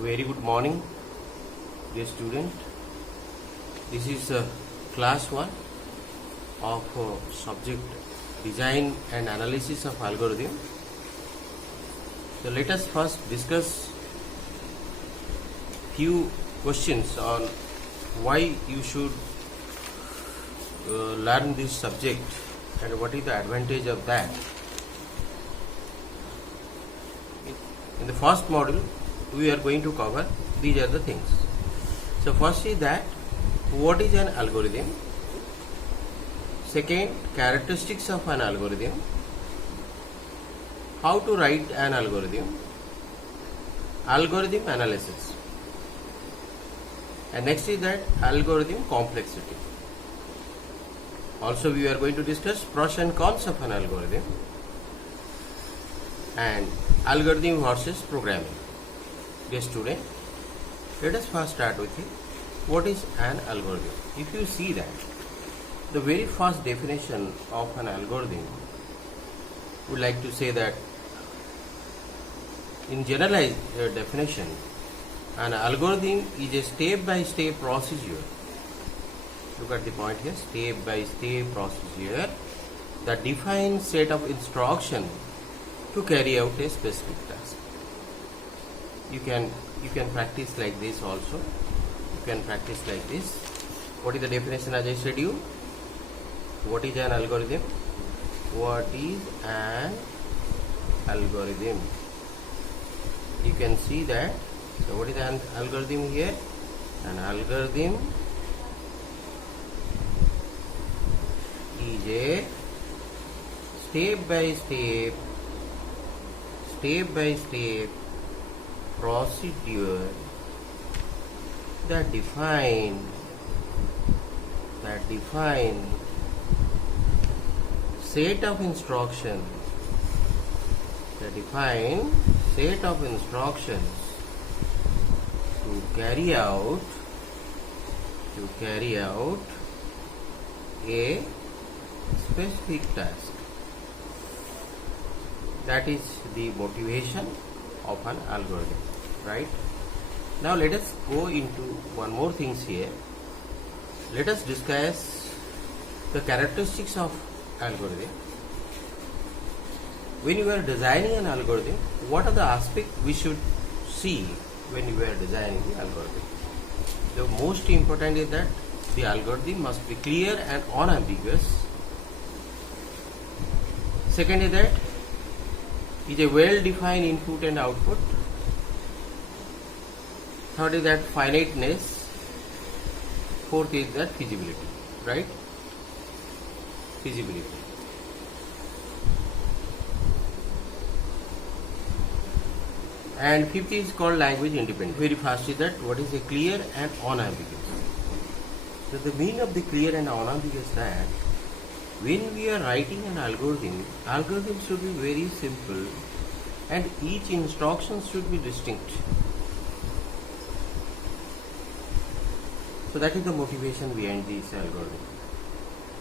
Very good morning, dear student. This is class 1 of subject design and analysis of algorithm. So let us first discuss few questions on why you should learn this subject and what is the advantage of that. In the first module, we are going to cover these are the things. So first is that what is an algorithm? Second, characteristics of an algorithm. How to write an algorithm. Algorithm analysis. And next is that algorithm complexity. Also we are going to discuss pros and cons of an algorithm and algorithm versus programming. Dear student, let us first start with it. What is an algorithm? If you see that the very first definition of an algorithm, would like to say that in generalized definition, an algorithm is a step-by-step procedure. Look at the point here, step-by-step procedure that defines set of instructions to carry out a specific task. You can practice like this also. You can practice like this. What is the definition as I said you? What is an algorithm? What is an algorithm? You can see that. So what is an algorithm here? An algorithm is a step-by-step procedure that define set of instructions to carry out a specific task. That is the motivation of an algorithm, right? Now let us go into one more things here. Let us discuss the characteristics of algorithm. When you are designing an algorithm, what are the aspects we should see when you are designing the algorithm? The most important is that the algorithm must be clear and unambiguous. Second is that is a well-defined input and output. Third is that finiteness. Fourth is that feasibility, right? Feasibility. And fifth is called language independence. Very fast is that what is a clear and unambiguous. So the meaning of the clear and unambiguous is that when we are writing an algorithm should be very simple and each instruction should be distinct. So that is the motivation behind this algorithm.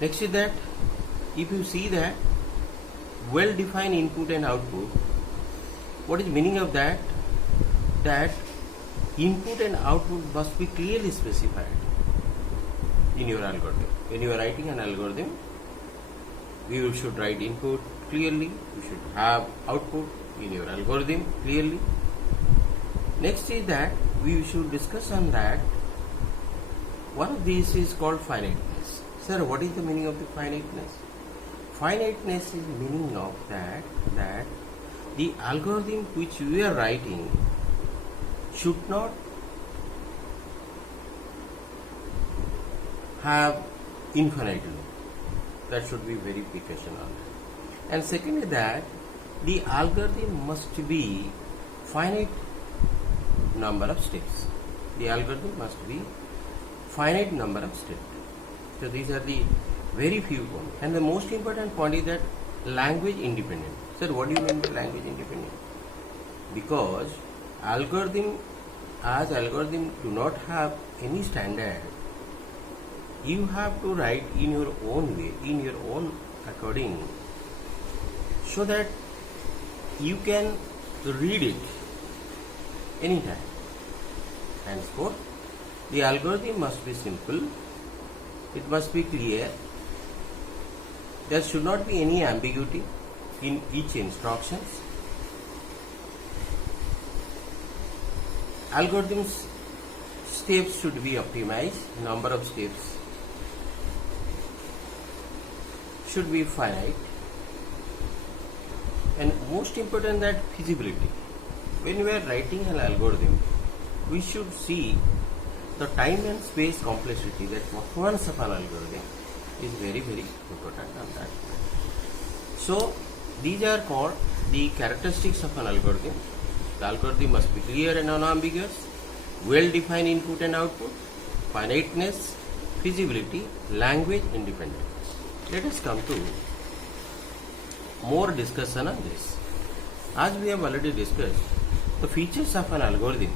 Next is that if you see that well-defined input and output, what is the meaning of that? That input and output must be clearly specified in your algorithm. When you are writing an algorithm, you should write input clearly, you should have output in your algorithm clearly. Next is that we should discuss on that. One of these is called finiteness. Sir, what is the meaning of the finiteness? Finiteness is meaning of that the algorithm which we are writing should not have infinite loop. That should be very precautional. And second is that the algorithm must be finite number of steps. The algorithm must be finite number of steps. So these are the very few points. And the most important point is that language independent. Sir, what do you mean by language independent? Because algorithm do not have any standard, you have to write in your own way, in your own according, so that you can read it anytime. Henceforth, the algorithm must be simple, it must be clear, there should not be any ambiguity in each instructions. Algorithms steps should be optimized, number of steps should be finite, and most important that feasibility. When we are writing an algorithm, we should see the time and space complexity, that performance of an algorithm is very important on that. So these are called the characteristics of an algorithm. The algorithm must be clear and unambiguous, well-defined input and output, finiteness, feasibility, language independence. Let us come to more discussion on this. As we have already discussed the features of an algorithm,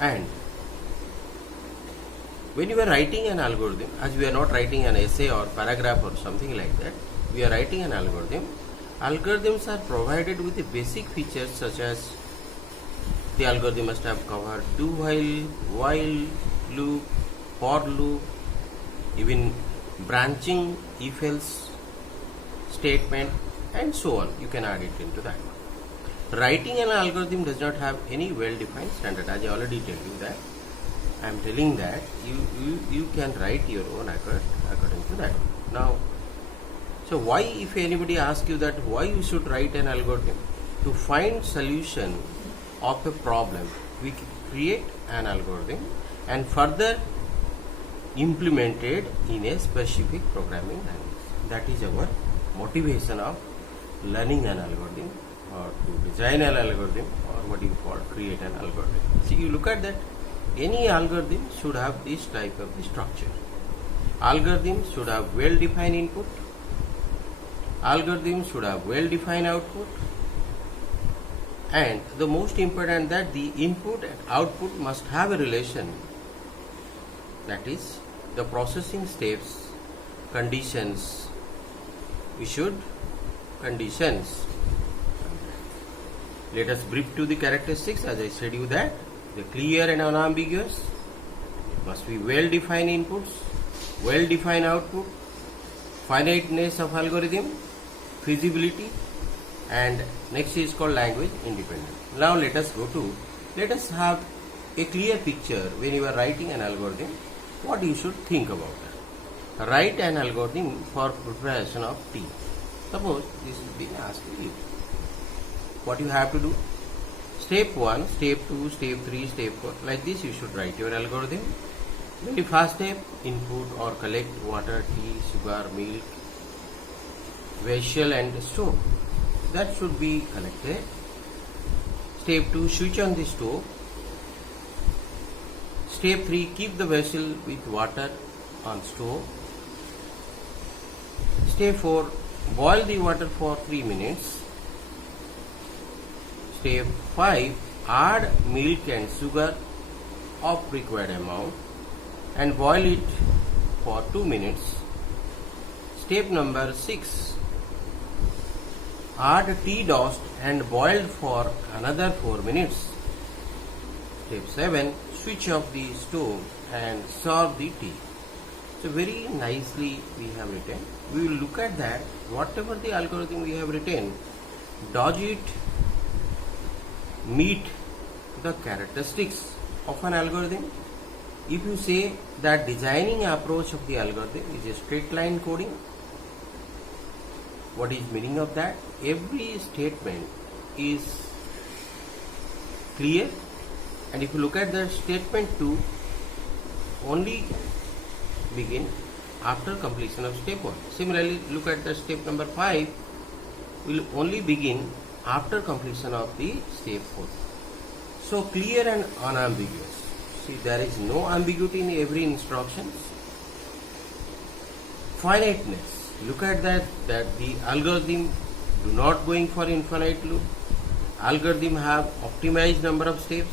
and when you are writing an algorithm, as we are not writing an essay or paragraph or something like that, we are writing an algorithm. Algorithms are provided with the basic features such as the algorithm must have covered do while loop, for loop, even branching, if else statement, and so on. You can add it into that. Writing an algorithm does not have any well-defined standard. As I already tell you that, I am telling that you can write your own according to that. Now, so why, if anybody asks you that why you should write an algorithm? To find solution of a problem, we create an algorithm and further implemented in a specific programming language. That is our motivation of learning an algorithm, or to design an algorithm, or what you call create an algorithm. See, you look at that, any algorithm should have this type of the structure. Algorithm should have well-defined input, algorithm should have well-defined output, and the most important that the input and output must have a relation, that is the processing steps, conditions, we should conditions. Let us brief to the characteristics. As I said you that the clear and unambiguous, must be well-defined inputs, well-defined output, finiteness of algorithm, feasibility, and next is called language independent. Now let us have a clear picture when you are writing an algorithm, what you should think about that. Write an algorithm for preparation of tea. Suppose this is being asked to you. What you have to do? Step 1, step 2, step 3, step 4. Like this you should write your algorithm. Very first step, input or collect water, tea, sugar, milk, vessel and stove. That should be collected. Step 2, switch on the stove. Step 3, keep the vessel with water on stove. Step 4, boil the water for 3 minutes. Step 5, add milk and sugar of required amount and boil it for 2 minutes. Step number 6, add tea dust and boil for another 4 minutes. Step 7, switch off the stove and serve the tea. So very nicely we have written. We will look at that, whatever the algorithm we have written, does it meet the characteristics of an algorithm? If you say that designing approach of the algorithm is a straight line coding, what is meaning of that? Every statement is clear, and if you look at the statement 2, only begin after completion of step 1. Similarly, look at the step number 5, will only begin after completion of the step 4. So clear and unambiguous. See, there is no ambiguity in every instructions. Finiteness. Look at that the algorithm do not going for infinite loop. Algorithm have optimized number of steps.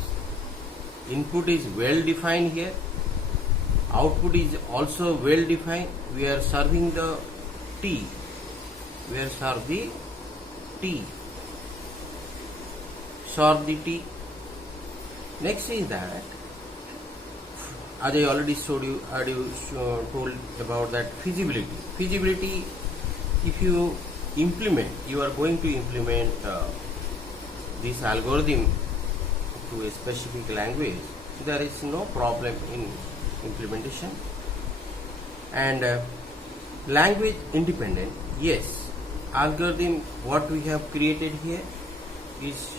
Input is well defined here. Output is also well defined. We are serving the tea. We are serve the tea. Serve the tea. Next is that, as I already told about that feasibility. Feasibility, if you are going to implement this algorithm to a specific language, there is no problem in implementation. And language independent, yes, algorithm what we have created here is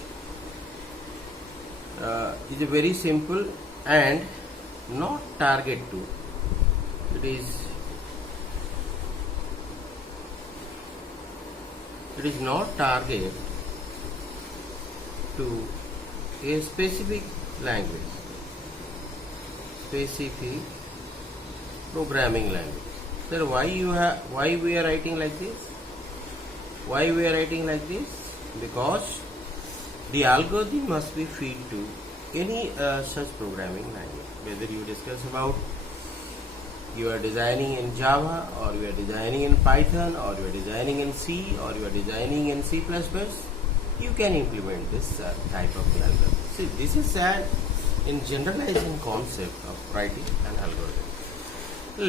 a very simple and not target to. It is not target to a specific language, specific programming language. Sir, why we are writing like this? Why we are writing like this? Because the algorithm must be fed to any such programming language. Whether you discuss about you are designing in Java, or you are designing in Python, or you are designing in C, or you are designing in C++, you can implement this type of algorithm. See, this is an in generalizing concept of writing an algorithm.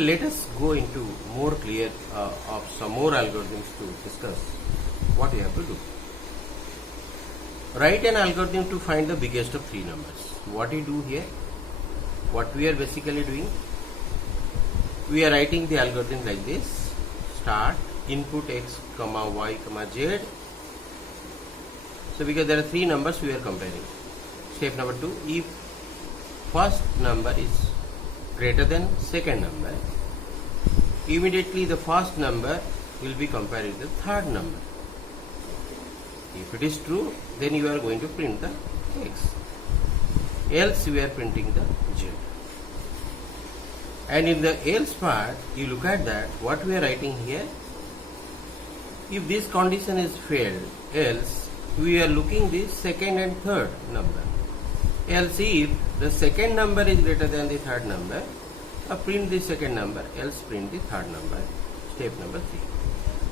Let us go into more clear of some more algorithms to discuss what you have to do. Write an algorithm to find the biggest of three numbers. What you do here, what we are basically doing, we are writing the algorithm like this. Start input x, y, z. So because there are three numbers we are comparing. Step number 2, if first number is greater than second number, immediately the first number will be compared with the third number. If it is true, then you are going to print the x. Else we are printing the z. And in the else part, you look at that, what we are writing here, if this condition is failed, else we are looking the second and third number. Else if the second number is greater than the third number, print the second number, else print the third number. Step number 3.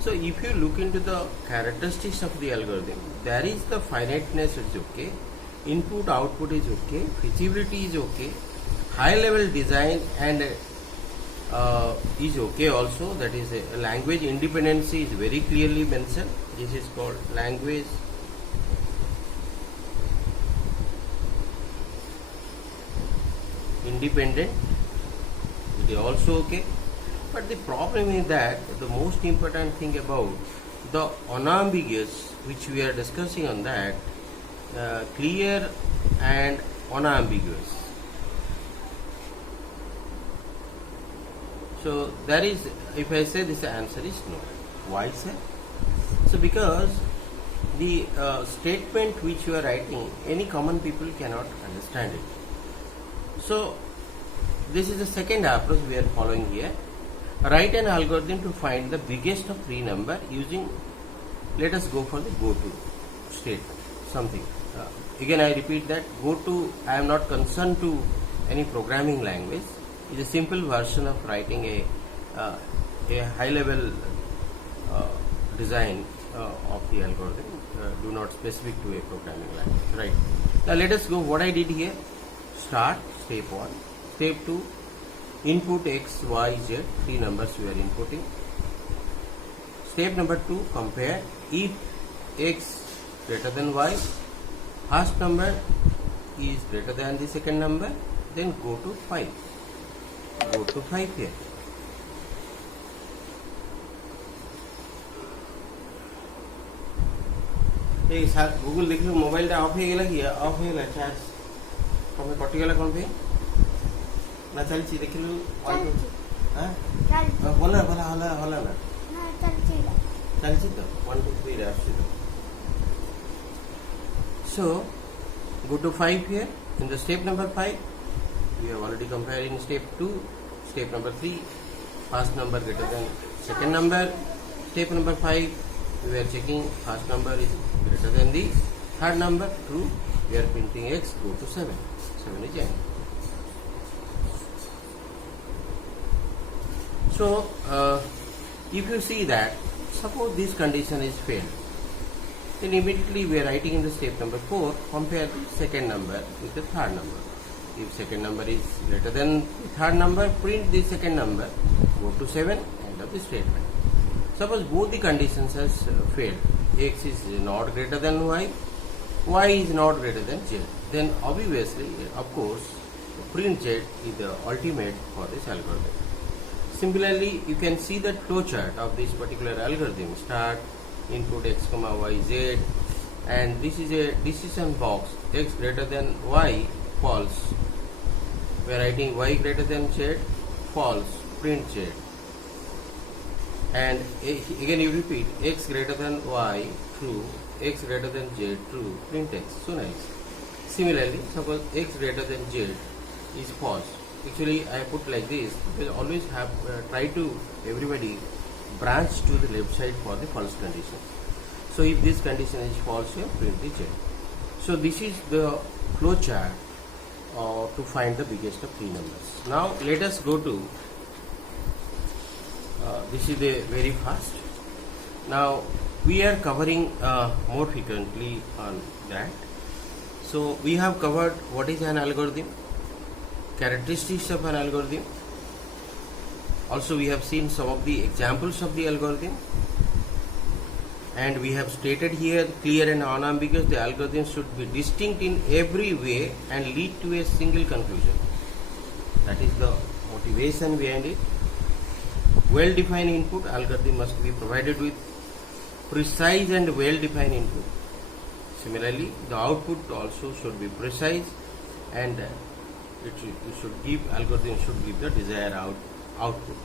So if you look into the characteristics of the algorithm, there is the finiteness is okay, input output is okay, feasibility is okay, high level design and is okay also. That is a language independency is very clearly mentioned. This is called language independent. It is also okay. But the problem is that the most important thing about the unambiguous, which we are discussing on that, clear and unambiguous. So there is, if I say this answer is no. Why, sir? So because the statement which you are writing, any common people cannot understand it. So this is the second approach we are following here. Write an algorithm to find the biggest of three number using, let us go for the go-to statement, something. Again I repeat that go-to, I am not concerned to any programming language. It is a simple version of writing a high level design of the algorithm, do not specific to a programming language. Right. Now let us go what I did here. Start, step 1. Step 2, input x, y, z, three numbers we are inputting. Step number 2, compare. If x greater than y, first number is greater than the second number, then go to 5. Go to 5 here. A sir Google देख लो mobile of हो गला कि of हो गला charge कम कटि गला कोन पे ना चलछि देख लो हां चल बोला बोला हला हला ना चलछि तो 1 2 3 आछि तो so go to 5 here. In the step number 5 we have already compared in step 2. Step number 3, first number greater than second number. Step number 5, we are checking first number is greater than the third number. True, we are printing x. Go to 7. 7 is n. So if you see that suppose this condition is failed, then immediately we are writing in the step number 4, compare the second number with the third number. If second number is greater than the third number, print the second number, go to 7, end of the statement. Suppose both the conditions has failed, x is not greater than y is not greater than z, then obviously, of course, print z is the ultimate for this algorithm. Similarly, you can see the flow chart of this particular algorithm. Start, input x comma y z, and this is a decision box, x greater than y, false. We are writing y greater than z, false, print z. And again you repeat, x greater than y, true, x greater than z, true, print x. So nice. Similarly, suppose x greater than z is false. Actually, I put like this because always have try to everybody branch to the left side for the false condition. So if this condition is false, here print the z. So this is the flow chart to find the biggest of three numbers. Now let us go to this is the very fast. Now we are covering more frequently on that. So we have covered what is an algorithm, characteristics of an algorithm. Also we have seen some of the examples of the algorithm, and we have stated here clear and unambiguous the algorithm should be distinct in every way and lead to a single conclusion. That is the motivation behind it. Well-defined input, algorithm must be provided with precise and well-defined input. Similarly, the output also should be precise, and algorithm should give the desired output.